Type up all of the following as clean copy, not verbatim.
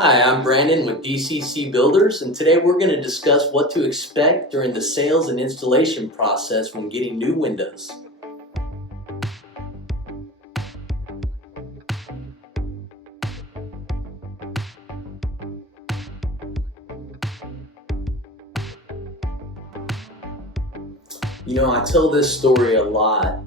Hi, I'm Brandon with DCC Builders, and today we're going to discuss what to expect during the sales and installation process when getting new windows. I tell this story a lot.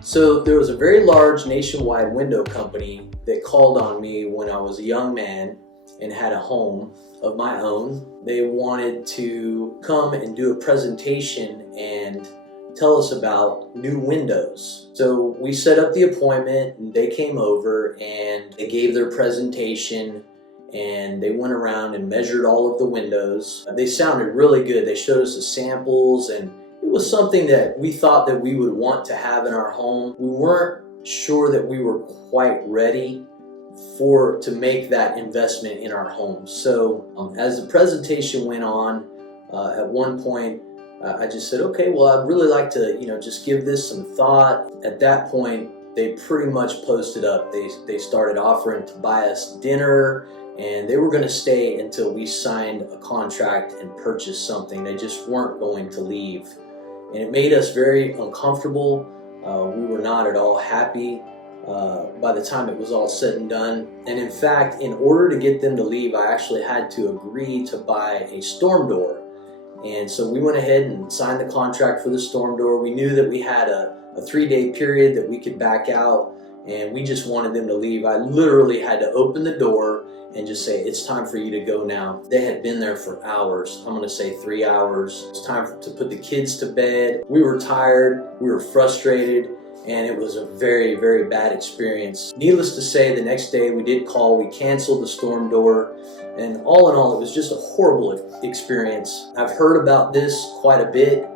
So there was a very large nationwide window company that called on me when I was a young man and had a home of my own. They wanted to come and do a presentation and tell us about new windows. So we set up the appointment and they came over and they gave their presentation and they went around and measured all of the windows. They sounded really good. They showed us the samples and it was something that we thought that we would want to have in our home. We weren't sure that we were quite ready to make that investment in our home. So as the presentation went on, at one point I just said, okay, well, I'd really like to just give this some thought. At that point they pretty much posted up. They started offering to buy us dinner, and they were going to stay until we signed a contract and purchased something. They just weren't going to leave. And it made us very uncomfortable. We were not at all happy by the time it was all said and done. And in fact, in order to get them to leave, I actually had to agree to buy a storm door. And so we went ahead and signed the contract for the storm door. We knew that we had a 3-day period that we could back out, and we just wanted them to leave. I literally had to open the door and just say, it's time for you to go now. They had been there for hours. I'm gonna say 3 hours. It's time to put the kids to bed. We were tired, we were frustrated, and it was a very, very bad experience. Needless to say, the next day we did call, we canceled the storm door, and all in all, it was just a horrible experience. I've heard about this quite a bit,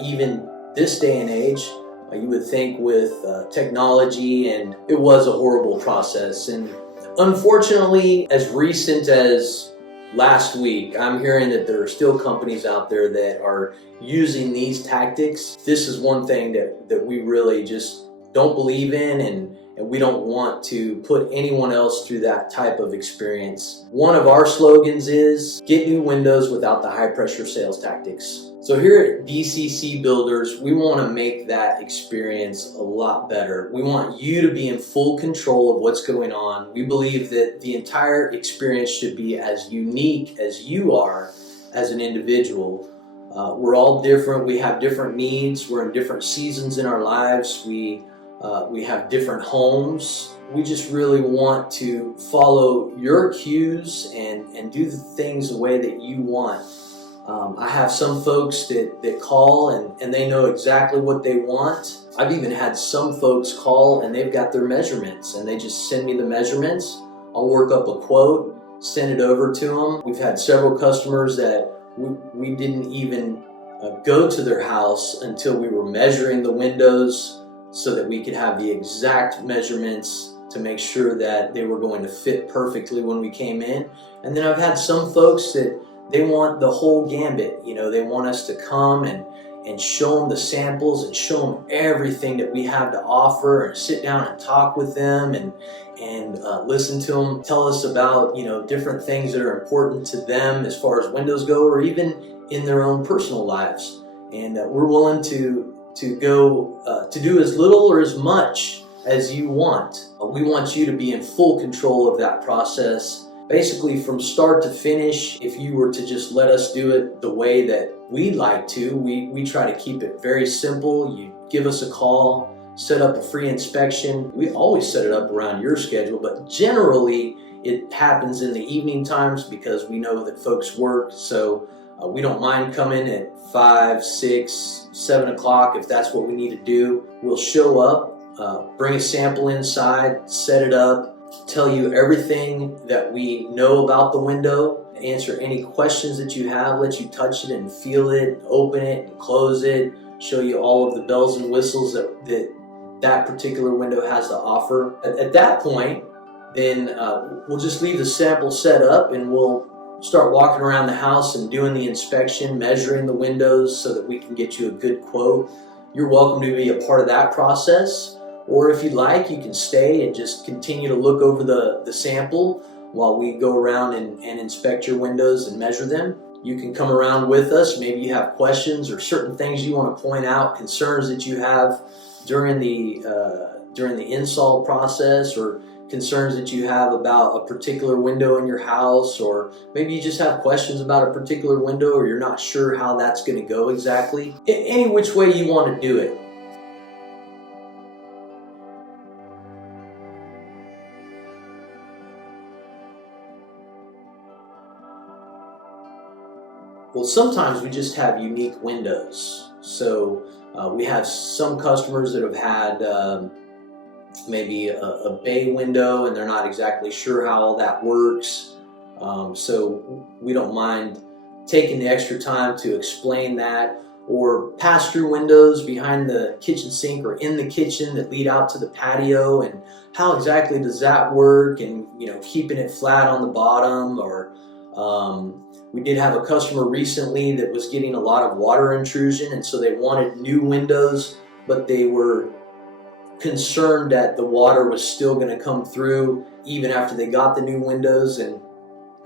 even this day and age. You would think with technology, and it was a horrible process. And unfortunately, as recent as last week, I'm hearing that there are still companies out there that are using these tactics. This is one thing that we really just don't believe in, and we don't want to put anyone else through that type of experience. One of our slogans is, get new windows without the high pressure sales tactics. So here at DCC Builders, we want to make that experience a lot better. We want you to be in full control of what's going on. We believe that the entire experience should be as unique as you are as an individual. We're all different. We have different needs. We're in different seasons in our lives. We have different homes. We just really want to follow your cues and do the things the way that you want. I have some folks that call and they know exactly what they want. I've even had some folks call and they've got their measurements and they just send me the measurements. I'll work up a quote, send it over to them. We've had several customers that we didn't even go to their house until we were measuring the windows so that we could have the exact measurements to make sure that they were going to fit perfectly when we came in. And then I've had some folks that they want the whole gambit. They want us to come and show them the samples and show them everything that we have to offer, and sit down and talk with them and listen to them tell us about different things that are important to them as far as windows go, or even in their own personal lives. And we're willing to go to do as little or as much as you want. We want you to be in full control of that process. Basically from start to finish. If you were to just let us do it the way that we like to, we try to keep it very simple. You give us a call, set up a free inspection. We always set it up around your schedule, but generally it happens in the evening times because we know that folks work. So we don't mind coming at 5, 6, 7 o'clock if that's what we need to do. We'll show up, bring a sample inside, set it up, tell you everything that we know about the window, answer any questions that you have, let you touch it and feel it, open it and close it, show you all of the bells and whistles that particular window has to offer. At that point, then we'll just leave the sample set up and we'll start walking around the house and doing the inspection, measuring the windows so that we can get you a good quote. You're welcome to be a part of that process. Or if you'd like, you can stay and just continue to look over the sample. while we go around and inspect your windows and measure them. You can come around with us. Maybe you have questions or certain things you want to point out, concerns that you have during the install process, or concerns that you have about a particular window in your house, or maybe you just have questions about a particular window or you're not sure how that's going to go exactly. Any which way you want to do it. Well, sometimes we just have unique windows. So we have some customers that have had maybe a bay window and they're not exactly sure how all that works. So we don't mind taking the extra time to explain that, or pass-through windows behind the kitchen sink or in the kitchen that lead out to the patio, and how exactly does that work, and keeping it flat on the bottom. Or we did have a customer recently that was getting a lot of water intrusion, and so they wanted new windows, but they were concerned that the water was still going to come through even after they got the new windows. And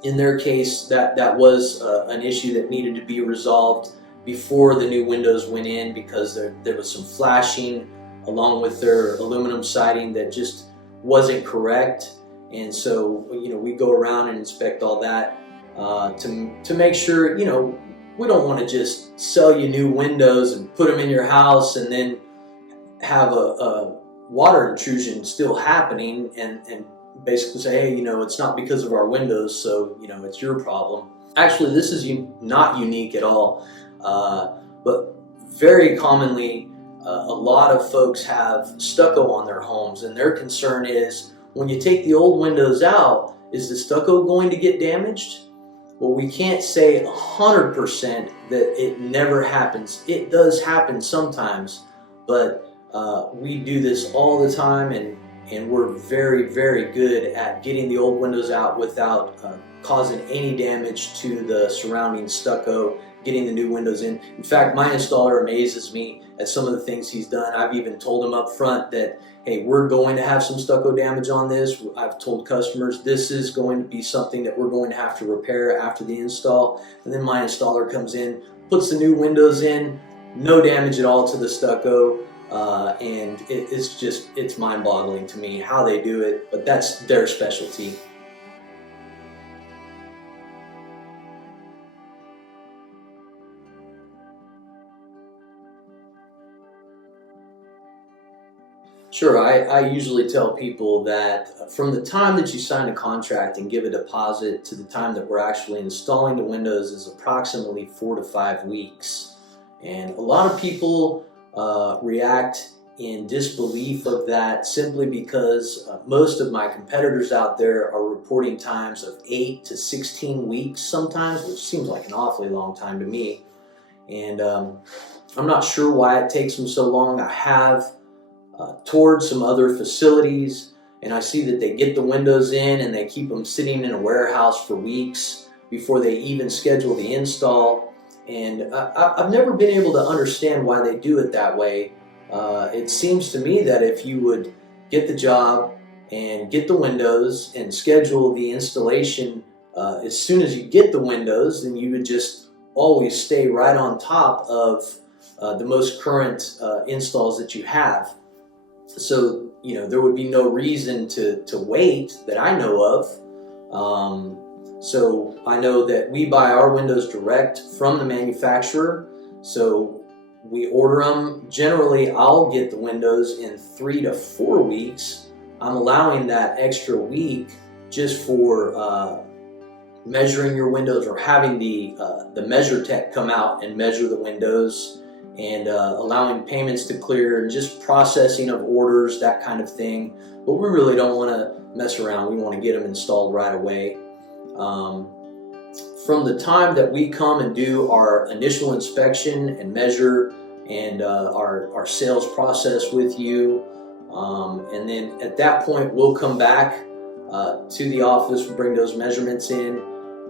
in their case, that was an issue that needed to be resolved before the new windows went in, because there was some flashing along with their aluminum siding that just wasn't correct. And so we go around and inspect all that to make sure. We don't want to just sell you new windows and put them in your house and then have a water intrusion still happening and basically say, hey, it's not because of our windows, so it's your problem. Actually, this is not unique at all, but very commonly a lot of folks have stucco on their homes, and their concern is, when you take the old windows out, is the stucco going to get damaged? Well, we can't say 100% that it never happens. It does happen sometimes, but we do this all the time, and we're very, very good at getting the old windows out without causing any damage to the surrounding stucco, getting the new windows in. In fact, my installer amazes me at some of the things he's done. I've even told him up front that, hey, we're going to have some stucco damage on this. I've told customers this is going to be something that we're going to have to repair after the install. And then my installer comes in, puts the new windows in, no damage at all to the stucco. And it's mind-boggling to me how they do it, but that's their specialty. Sure, I usually tell people that from the time that you sign a contract and give a deposit to the time that we're actually installing the windows is approximately 4 to 5 weeks. And a lot of people react in disbelief of that, simply because most of my competitors out there are reporting times of 8 to 16 weeks sometimes, which seems like an awfully long time to me. And I'm not sure why it takes them so long. I have toured some other facilities, and I see that they get the windows in and they keep them sitting in a warehouse for weeks before they even schedule the install. And I've never been able to understand why they do it that way. It seems to me that if you would get the job and get the windows and schedule the installation as soon as you get the windows, then you would just always stay right on top of the most current installs that you have. So, there would be no reason to wait that I know of. So I know that we buy our windows direct from the manufacturer. So we order them. Generally, I'll get the windows in 3 to 4 weeks. I'm allowing that extra week just for measuring your windows, or having the measure tech come out and measure the windows, and allowing payments to clear, and just processing of orders, that kind of thing. But we really don't want to mess around. We want to get them installed right away. From the time that we come and do our initial inspection and measure, and our sales process with you, and then at that point we'll come back to the office, we'll bring those measurements in,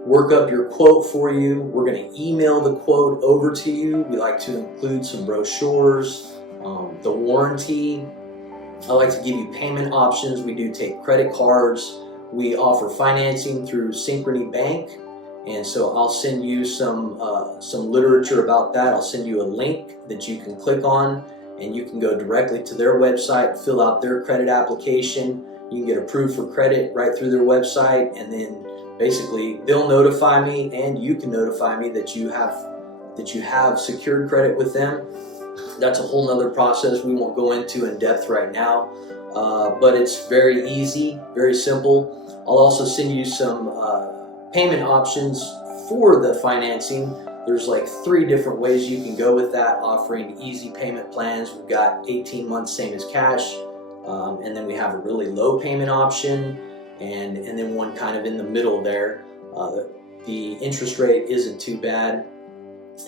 work up your quote for you. We're going to email the quote over to you. We like to include some brochures, the warranty. I like to give you payment options. We do take credit cards. We offer financing through Synchrony Bank, and so I'll send you some literature about that. I'll send you a link that you can click on, and you can go directly to their website, fill out their credit application. You can get approved for credit right through their website, and then basically they'll notify me, and you can notify me that you have secured credit with them. That's a whole nother process we won't go into in depth right now, but it's very easy, very simple. I'll also send you some payment options for the financing. There's like 3 different ways you can go with that, offering easy payment plans. We've got 18 months, same as cash, and then we have a really low payment option, and then one kind of in the middle there. The interest rate isn't too bad.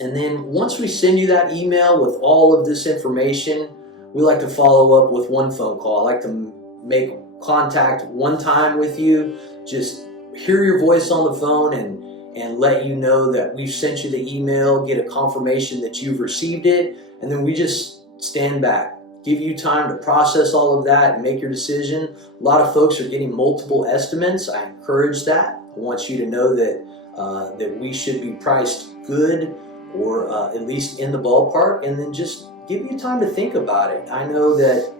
And then once we send you that email with all of this information, we like to follow up with one phone call. I like to make contact one time with you, just hear your voice on the phone and let you know that we've sent you the email, get a confirmation that you've received it, and then we just stand back, give you time to process all of that and make your decision. A lot of folks are getting multiple estimates. I encourage that. I want you to know that we should be priced good, or at least in the ballpark, and then just give you time to think about it. I know that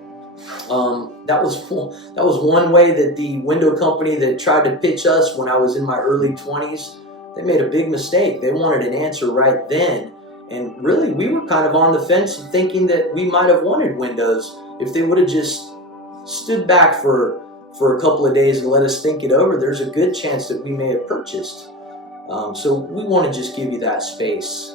that was one way that the window company that tried to pitch us when I was in my early 20s, they made a big mistake. They wanted an answer right then, and really we were kind of on the fence thinking that we might have wanted windows. If they would have just stood back for a couple of days and let us think it over, there's a good chance that we may have purchased. So we want to just give you that space.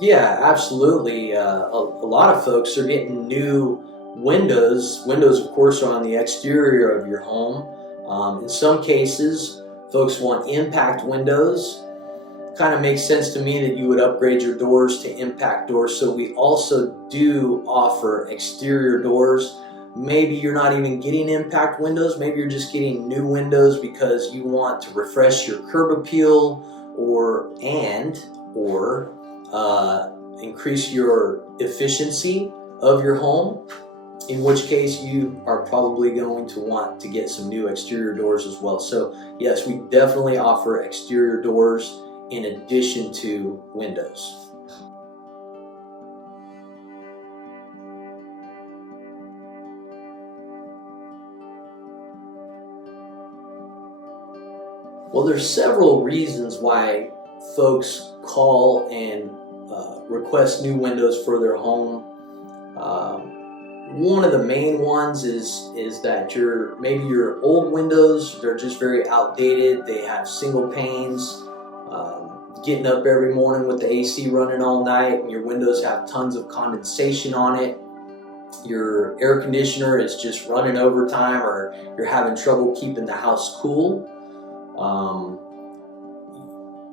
Yeah, absolutely. A lot of folks are getting new windows. Windows, of course, are on the exterior of your home. In some cases, folks want impact windows. Kind of makes sense to me that you would upgrade your doors to impact doors. So we also do offer exterior doors. Maybe you're not even getting impact windows. Maybe you're just getting new windows because you want to refresh your curb appeal or increase your efficiency of your home, in which case you are probably going to want to get some new exterior doors as well. So yes, we definitely offer exterior doors in addition to windows. Well, there's several reasons why folks call and request new windows for their home. One of the main ones is that maybe your old windows, they're just very outdated. They have single panes. Getting up every morning with the AC running all night, and your windows have tons of condensation on it. Your air conditioner is just running overtime, or you're having trouble keeping the house cool.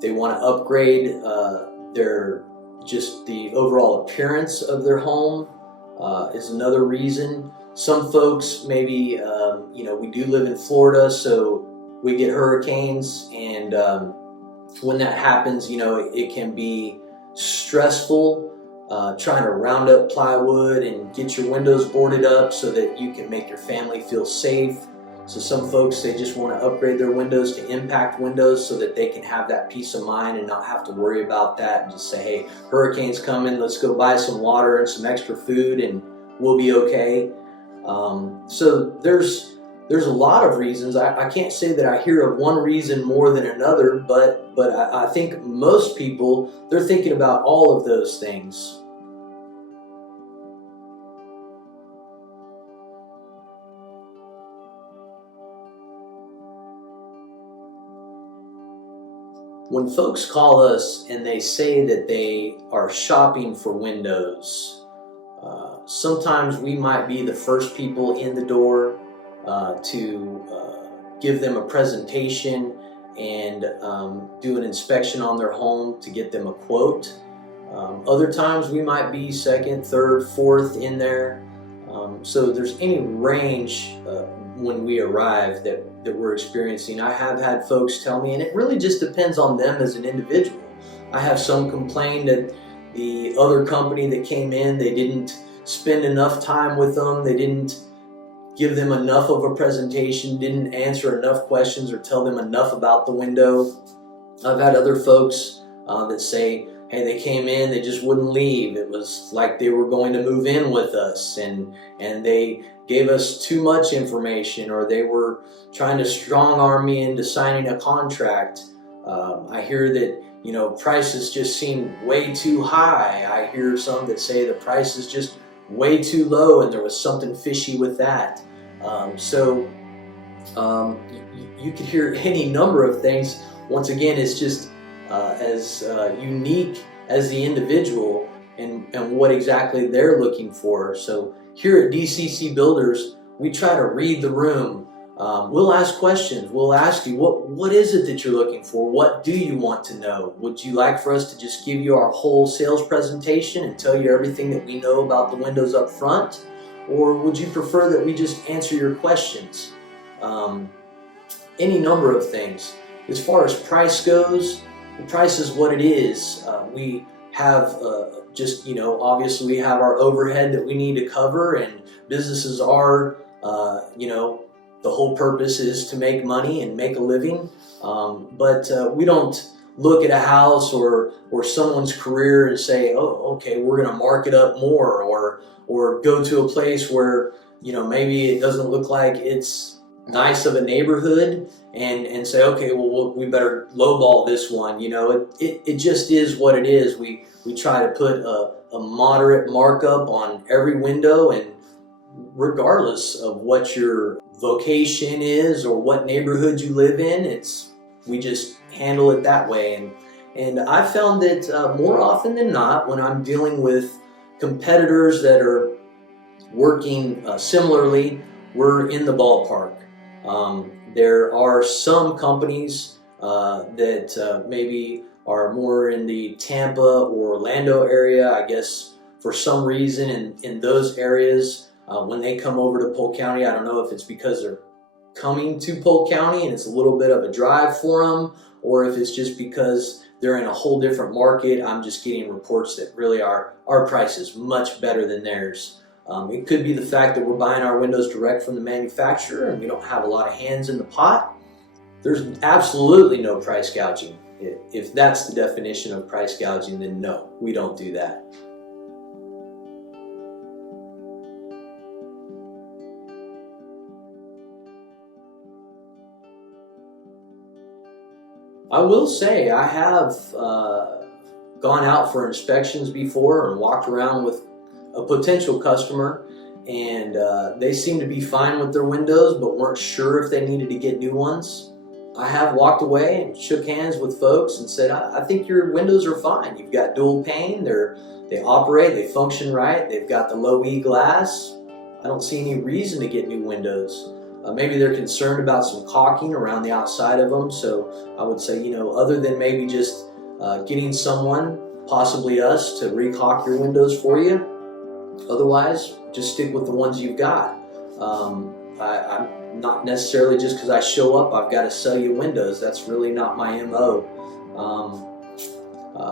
They want to upgrade the overall appearance of their home is another reason. Some folks maybe, we do live in Florida, so we get hurricanes, and when that happens, it can be stressful trying to round up plywood and get your windows boarded up so that you can make your family feel safe. So some folks, they just want to upgrade their windows to impact windows so that they can have that peace of mind and not have to worry about that, and just say, hey, hurricane's coming, let's go buy some water and some extra food and we'll be okay. So there's a lot of reasons. I can't say that I hear of one reason more than another, but I think most people, they're thinking about all of those things. When folks call us and they say that they are shopping for windows, sometimes we might be the first people in the door to give them a presentation and do an inspection on their home to get them a quote. Other times we might be second, third, fourth in there. So there's any range when we arrive that we're experiencing. I have had folks tell me, and it really just depends on them as an individual. I have some complain that the other company that came in, they didn't spend enough time with them, they didn't give them enough of a presentation, didn't answer enough questions or tell them enough about the window. I've had other folks that say, hey, they came in, they just wouldn't leave. It was like they were going to move in with us, and they gave us too much information, or they were trying to strong arm me into signing a contract. I hear that, you know, prices just seem way too high. I hear some that say the price is just way too low and there was something fishy with that. You could hear any number of things. Once again, it's just as unique as the individual and what exactly they're looking for. So here at DCC Builders, we try to read the room. We'll ask questions. We'll ask you, what is it that you're looking for? What do you want to know? Would you like for us to just give you our whole sales presentation and tell you everything that we know about the windows up front? Or would you prefer that we just answer your questions? Any number of things. As far as price goes, the price is what it is. We have just, you know, obviously we have our overhead that we need to cover, and businesses are, you know, the whole purpose is to make money and make a living. But we don't look at a house or someone's career and say, oh, okay, we're going to mark it up more, or go to a place where, you know, maybe it doesn't look like it's nice of a neighborhood and say, okay, well, we better lowball this one. You know, it just is what it is. We try to put a moderate markup on every window, and regardless of what your vocation is or what neighborhood you live in, we just handle it that way. And I found that more often than not, when I'm dealing with competitors that are working similarly, we're in the ballpark. There are some companies that maybe are more in the Tampa or Orlando area. I guess for some reason in those areas, when they come over to Polk County, I don't know if it's because they're coming to Polk County and it's a little bit of a drive for them, or if it's just because they're in a whole different market. I'm just getting reports that really our price is much better than theirs. It could be the fact that we're buying our windows direct from the manufacturer and we don't have a lot of hands in the pot. There's absolutely no price gouging. If that's the definition of price gouging, then no, we don't do that. I will say I have gone out for inspections before and walked around with a potential customer, and they seemed to be fine with their windows but weren't sure if they needed to get new ones. I have walked away and shook hands with folks and said, I think your windows are fine. You've got dual pane, they operate, they function right, they've got the low E glass. I don't see any reason to get new windows. Maybe they're concerned about some caulking around the outside of them, so I would say, you know, other than maybe just getting someone, possibly us, to re-caulk your windows for you, otherwise, just stick with the ones you've got. I'm not necessarily just because I show up, I've got to sell you windows. That's really not my MO.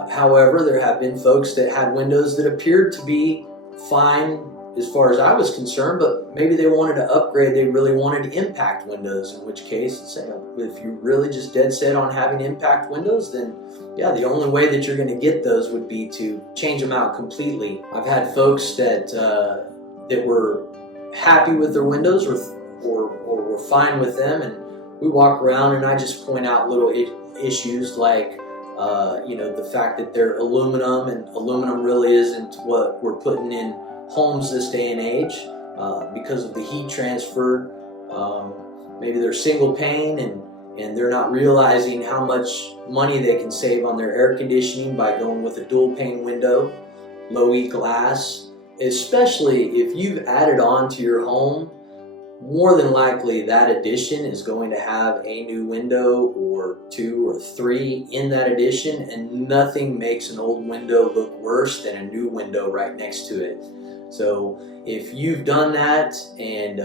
However, there have been folks that had windows that appeared to be fine as far as I was concerned, but maybe they wanted to upgrade. They really wanted impact windows, in which case, say, if you're really just dead set on having impact windows, then yeah, the only way that you're going to get those would be to change them out completely. I've had folks that were happy with their windows or were fine with them, and we walk around and I just point out little issues like you know, the fact that they're aluminum, and aluminum really isn't what we're putting in homes this day and age because of the heat transfer. Maybe they're single pane and they're not realizing how much money they can save on their air conditioning by going with a dual pane window, low E glass. Especially if you've added on to your home, more than likely that addition is going to have a new window or two or three in that addition, and nothing makes an old window look worse than a new window right next to it. So if you've done that and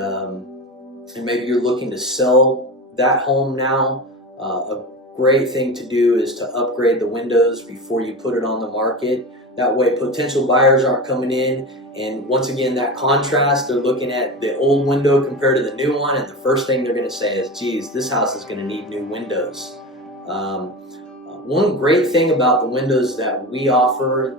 maybe you're looking to sell that home now, a great thing to do is to upgrade the windows before you put it on the market. That way potential buyers aren't coming in, and once again, that contrast, they're looking at the old window compared to the new one, and the first thing they're going to say is, geez, this house is going to need new windows. One great thing about the windows that we offer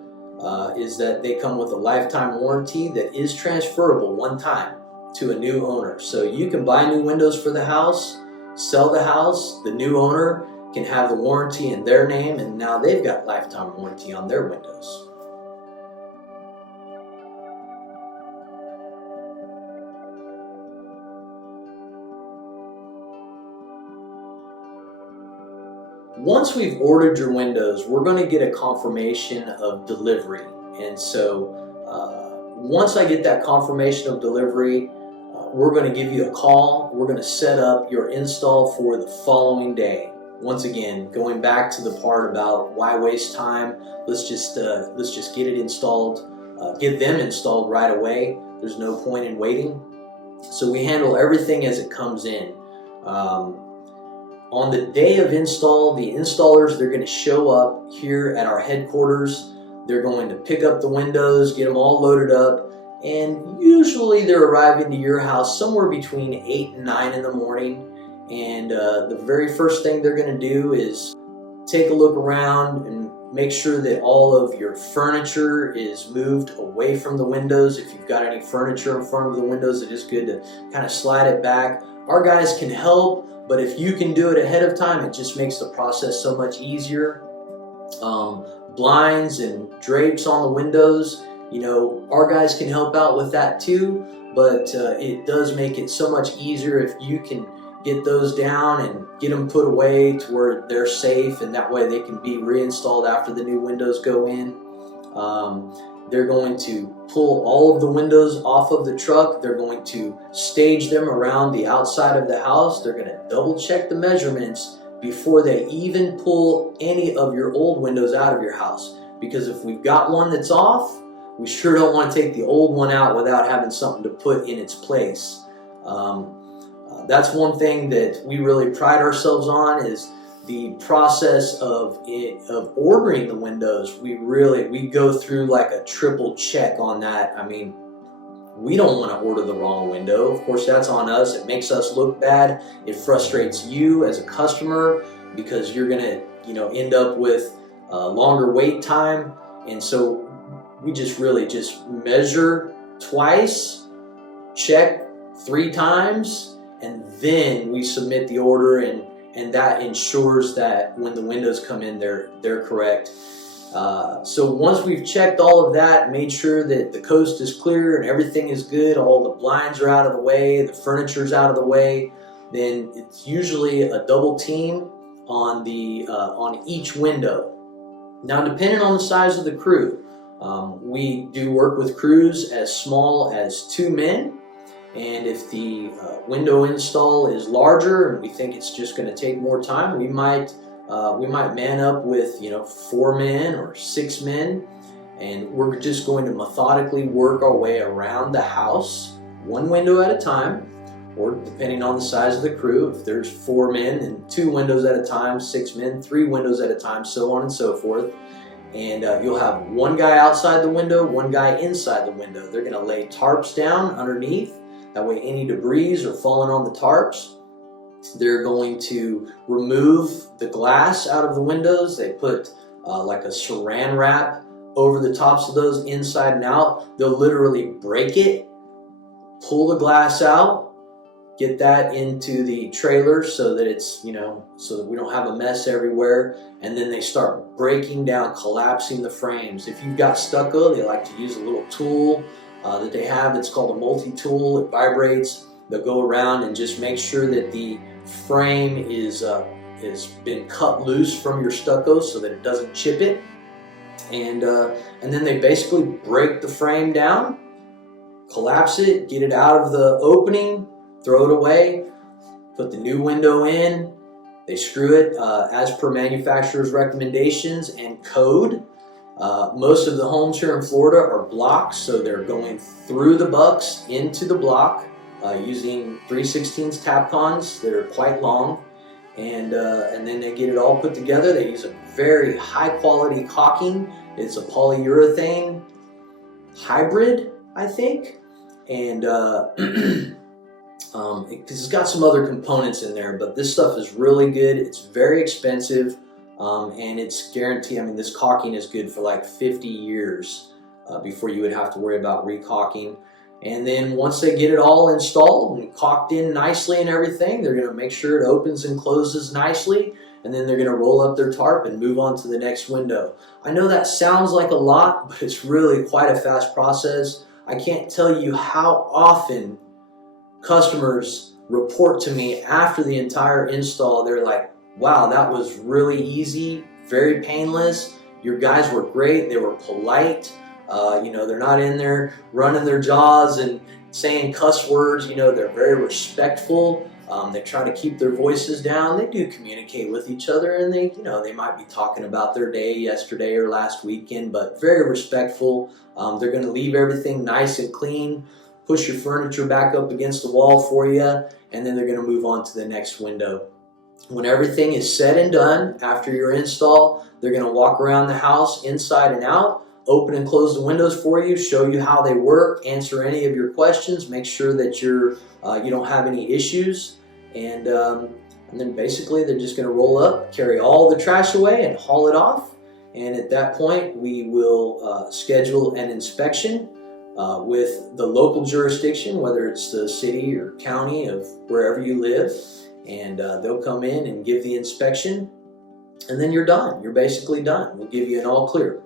is that they come with a lifetime warranty that is transferable one time to a new owner. So you can buy new windows for the house, sell the house, the new owner can have the warranty in their name, and now they've got lifetime warranty on their windows. Once we've ordered your windows, we're going to get a confirmation of delivery. And so once I get that confirmation of delivery, we're going to give you a call. We're going to set up your install for the following day. Once again, going back to the part about why waste time, let's just get it installed, get them installed right away. There's no point in waiting. So we handle everything as it comes in. On the day of install, the installers, they're going to show up here at our headquarters. They're going to pick up the windows, get them all loaded up, and usually they're arriving to your house somewhere between 8 and 9 in the morning. And the very first thing they're going to do is take a look around and make sure that all of your furniture is moved away from the windows. If you've got any furniture in front of the windows, it is good to kind of slide it back. Our guys can help, but if you can do it ahead of time, it just makes the process so much easier. Blinds and drapes on the windows, you know, our guys can help out with that too, but it does make it so much easier if you can get those down and get them put away to where they're safe, and that way they can be reinstalled after the new windows go in. They're going to pull all of the windows off of the truck. They're going to stage them around the outside of the house. They're going to double check the measurements before they even pull any of your old windows out of your house. Because if we've got one that's off, we sure don't want to take the old one out without having something to put in its place. That's one thing that we really pride ourselves on, is the process of ordering the windows. We go through like a triple check on that. I mean, we don't want to order the wrong window. Of course, that's on us. It makes us look bad. It frustrates you as a customer because you're going to, end up with longer wait time. And so we just measure twice, check 3 times, and then we submit the order, and that ensures that when the windows come in, they're correct. So once we've checked all of that, made sure that the coast is clear and everything is good, all the blinds are out of the way, the furniture's out of the way, then it's usually a double team on each window. Now, depending on the size of the crew, we do work with crews as small as 2 men. And if the window install is larger and we think it's just going to take more time, we might man up with 4 men or 6 men, and we're just going to methodically work our way around the house, 1 window at a time, or depending on the size of the crew, if there's 4 men, then 2 windows at a time, 6 men, 3 windows at a time, so on and so forth. And you'll have 1 guy outside the window, 1 guy inside the window. They're going to lay tarps down underneath. That way any debris are falling on the tarps. They're going to remove the glass out of the windows. They put like a saran wrap over the tops of those inside and out. They'll literally break it, pull the glass out, get that into the trailer so that it's, so that we don't have a mess everywhere. And then they start breaking down, collapsing the frames. If you've got stucco, they like to use a little tool that they have that's called a multi-tool. It vibrates. They'll go around and just make sure that the frame is been cut loose from your stucco so that it doesn't chip it. And then they basically break the frame down, collapse it, get it out of the opening, throw it away, put the new window in. They screw it as per manufacturer's recommendations and code. Most of the homes here in Florida are blocks, so they're going through the bucks into the block using 3/16 Tapcons that are quite long. and then they get it all put together. They use a very high quality caulking. It's a polyurethane hybrid, I think, and because it's got some other components in there, but this stuff is really good. It's very expensive, and it's guaranteed. I mean, this caulking is good for like 50 years before you would have to worry about recaulking. And then once they get it all installed and caulked in nicely and everything, they're going to make sure it opens and closes nicely, and then they're going to roll up their tarp and move on to the next window. I know that sounds like a lot, but it's really quite a fast process. I can't tell you how often customers report to me after the entire install. They're like, wow, that was really easy, very painless. Your guys were great. They were polite. They're not in there running their jaws and saying cuss words. They're very respectful. They try to keep their voices down. They do communicate with each other, and they might be talking about their day yesterday or last weekend, but very respectful. They're going to leave everything nice and clean, push your furniture back up against the wall for you, and then they're going to move on to the next window. When everything is said and done after your install, they're going to walk around the house inside and out, open and close the windows for you, show you how they work, answer any of your questions, make sure that you don't have any issues, and then basically they're just going to roll up, carry all the trash away, and haul it off. And at that point, we will schedule an inspection with the local jurisdiction, whether it's the city or county of wherever you live, and they'll come in and give the inspection, and then you're done. You're basically done. We'll give you an all clear.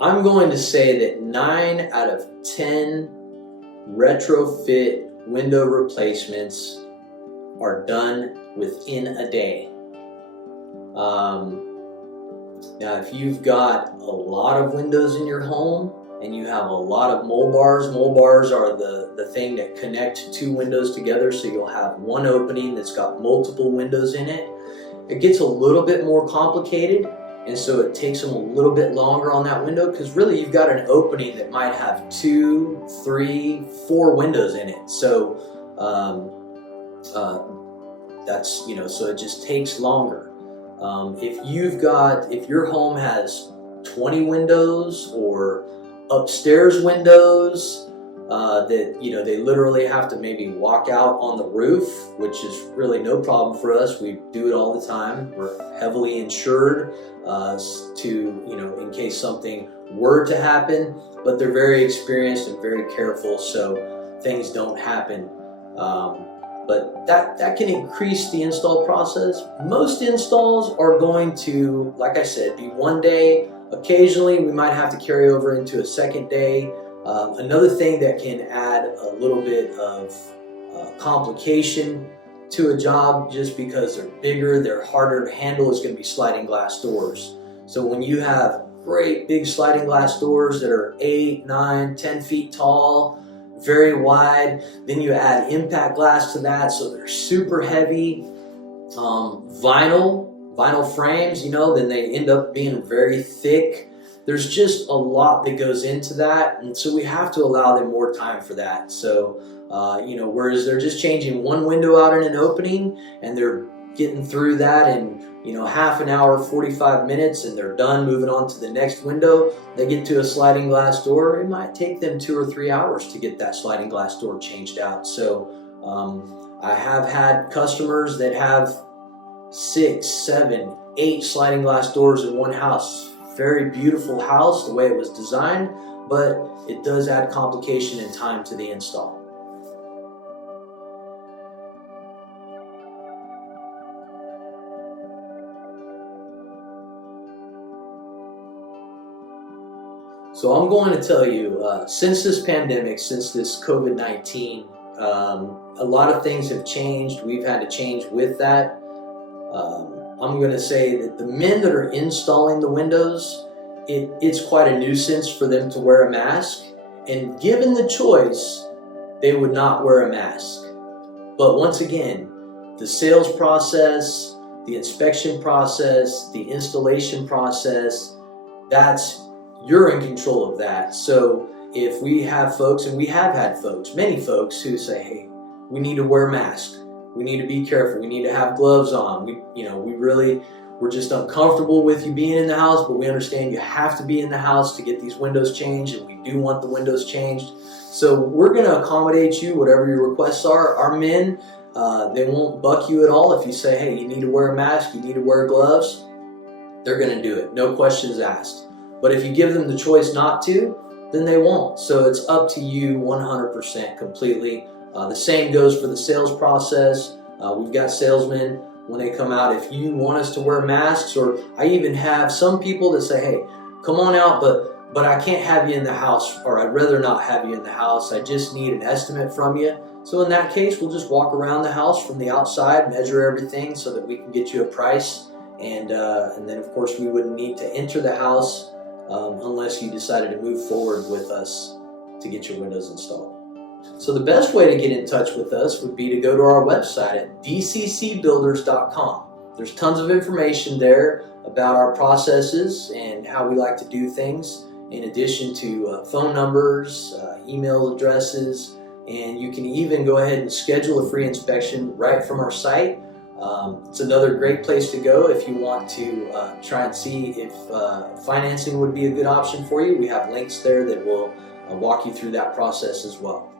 I'm going to say that 9 out of 10 retrofit window replacements are done within a day. Now, if you've got a lot of windows in your home and you have a lot of mole bars are the thing that connect two windows together, so you'll have one opening that's got multiple windows in it. It gets a little bit more complicated, and so it takes them a little bit longer on that window, because really you've got an opening that might have 2, 3, 4 windows in it. So that's, so it just takes longer. If your home has 20 windows or upstairs windows that they literally have to maybe walk out on the roof, which is really no problem for us. We do it all the time. We're heavily insured in case something were to happen, but they're very experienced and very careful, so things don't happen. But that can increase the install process. Most installs are going to, like I said, be one day. Occasionally we might have to carry over into a second day. Another thing that can add a little bit of complication to a job, just because they're bigger, they're harder to handle, is going to be sliding glass doors. So when you have great big sliding glass doors that are 8, 9, 10 feet tall, very wide, then you add impact glass to that, so they're super heavy. Vinyl frames, then they end up being very thick. There's just a lot that goes into that, and so we have to allow them more time for that. So, whereas they're just changing one window out in an opening, and they're getting through that in, half an hour, 45 minutes, and they're done moving on to the next window. They get to a sliding glass door, it might take them 2 or 3 hours to get that sliding glass door changed out. So, I have had customers that have 6, 7, 8 sliding glass doors in one house. Very beautiful house, the way it was designed, but it does add complication and time to the install. So I'm going to tell you, since this pandemic, since this COVID-19, a lot of things have changed. We've had to change with that. I'm going to say that the men that are installing the windows, it's quite a nuisance for them to wear a mask. And given the choice, they would not wear a mask. But once again, the sales process, the inspection process, the installation process, you're in control of that. So if we have folks, and we have had folks, many folks who say, hey, we need to wear masks, we need to be careful, we need to have gloves on, we're just uncomfortable with you being in the house, but we understand you have to be in the house to get these windows changed, and we do want the windows changed. So we're going to accommodate you, whatever your requests are. Our men, they won't buck you at all. If you say, hey, you need to wear a mask, you need to wear gloves, they're going to do it, no questions asked. But if you give them the choice not to, then they won't. So it's up to you 100% completely. The same goes for the sales process. We've got salesmen, when they come out, if you want us to wear masks, or I even have some people that say, hey, come on out, but I can't have you in the house, or I'd rather not have you in the house. I just need an estimate from you. So in that case, we'll just walk around the house from the outside, measure everything so that we can get you a price. And then, of course, we wouldn't need to enter the house unless you decided to move forward with us to get your windows installed. So the best way to get in touch with us would be to go to our website at dccbuilders.com. There's tons of information there about our processes and how we like to do things, in addition to phone numbers, email addresses, and you can even go ahead and schedule a free inspection right from our site. It's another great place to go if you want to try and see if financing would be a good option for you. We have links there that will walk you through that process as well.